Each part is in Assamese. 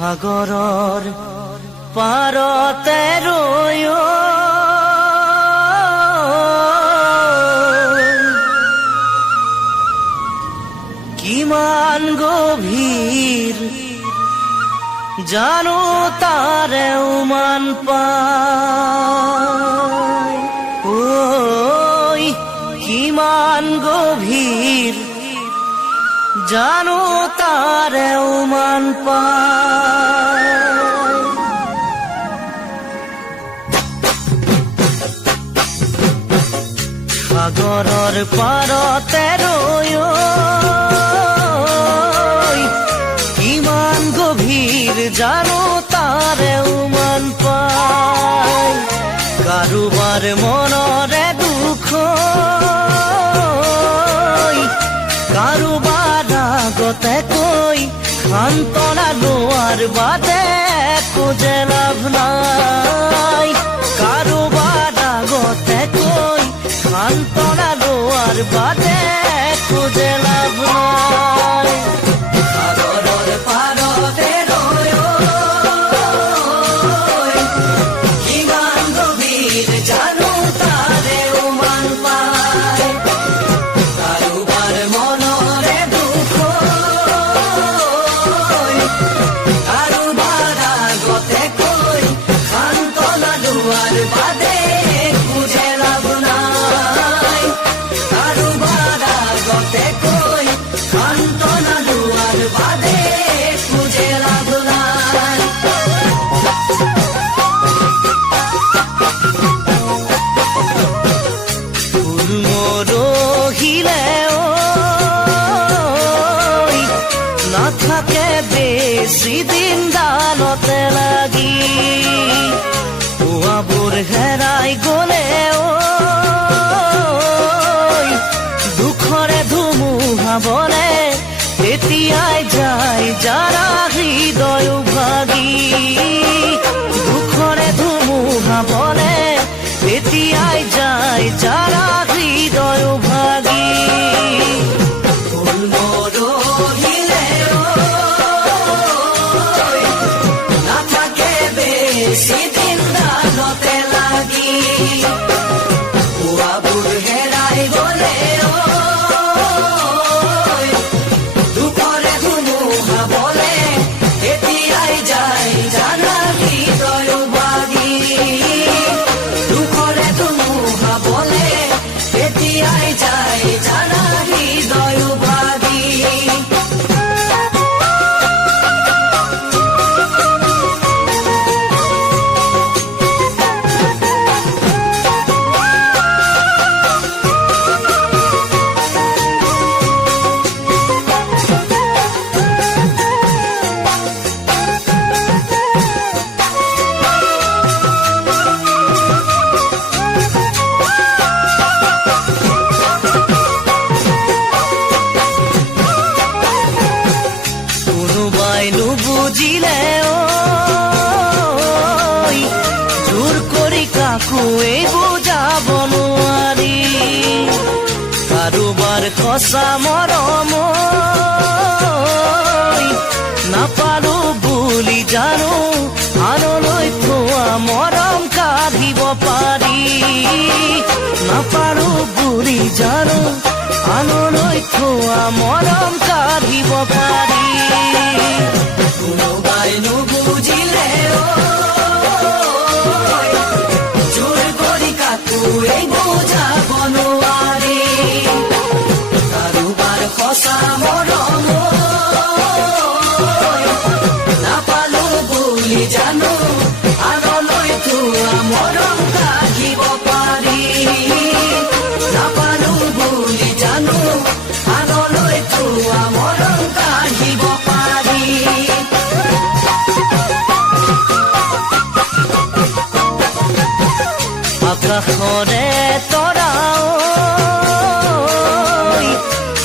সাগৰৰ পাৰতে ৰৈ কিমান গভীৰ জানো তাৰে উমান পায় ঐ কিমান গভীৰ জানো তাৰে উমান পায় সাগৰৰ পাৰতে ৰৈ কিমান গভীৰ জানো তাৰে উমান পায় কাৰোবাৰ মনৰে দুখ কাৰোবাৰ আগতে কৈ সান্তনা লোৱাৰ বাদে একোজে লাভ নাই কাৰোবাৰ আগতে কৈ সান্তনা লোৱাৰ বাদে একোজে লাভ নাই বেছিদিন ডালতে লাগি পুৱাবোৰ হেৰাই গলে দুখৰে ধুমুহা বলে তেতিয়াই যায় যাৰা হৃদয় ভাগি দুখৰে ধুমুহা বলে তেতিয়াই যায় যাৰা হৃদয় ভাগি বেছিদিন ডালতে লাগি পুৱাবোৰ হেৰাই গলে দুখৰে ধুমুহা বলে এতিয়াই যায় জানা হৃদয় ভাগি দুখৰে ধুমুহা বলে এতিয়াই যায় জানা হৃদয় ভাগি বুজিলে জোৰ কৰি কাকো এই বুজাব নোৱাৰি কাৰোবাৰ সঁচা মৰম নাপালো বুলি জানো আনলৈ থোৱা মৰম কাঢ়িব পাৰি নাপালো বুলি জানো আনলৈ থোৱা মৰম কাঢ়িব পাৰি কোনোবাই নুবুজিলে জোৰ কৰি কাকো এই বুজাব নোৱাৰি কাৰোবাৰ সঁচা মৰম নাপালো বুলি জানো আনলৈ থোৱা মৰম কাঢ়িব পাৰি নাপালো বুলি জানো আনলৈ থোৱা মৰম কাঢ়িব পাৰি আকাশৰে তৰা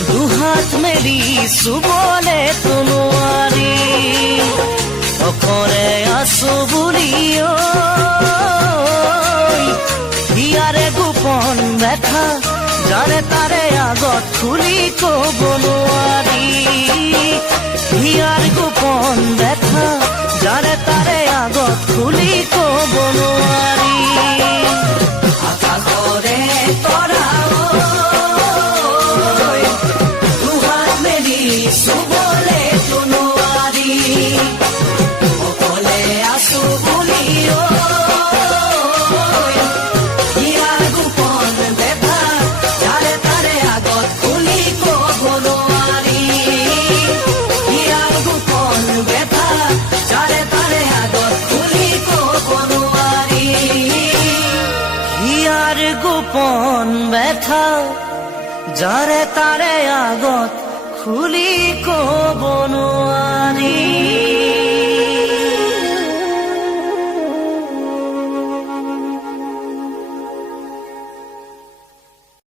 দুহাত মেলি চুবলে নোৱাৰি অকলে আছো বুলি হিয়াৰে গোপন দেখা যাৰে তাৰে আগত খুলি ক'ব নোৱাৰি হিয়াৰ গোপন দেখা ব্যথা যাৰে তাৰে আগত খুলি ক'ব নোৱাৰি আকাশৰে তৰা দুহাত মেলি চুবলে নোৱাৰি অকলে আছো বুলি হিয়াৰ গোপন ব্যথা যাৰে তাৰে আগত খুলি ক'ব নোৱাৰি হিয়াৰ গোপন ব্যথা যাৰে তাৰে আগত খুলি ক'ব নোৱাৰি হিয়াৰ গোপন ব্যথা যাৰে তাৰে আগত খুলি ক'ব নোৱাৰি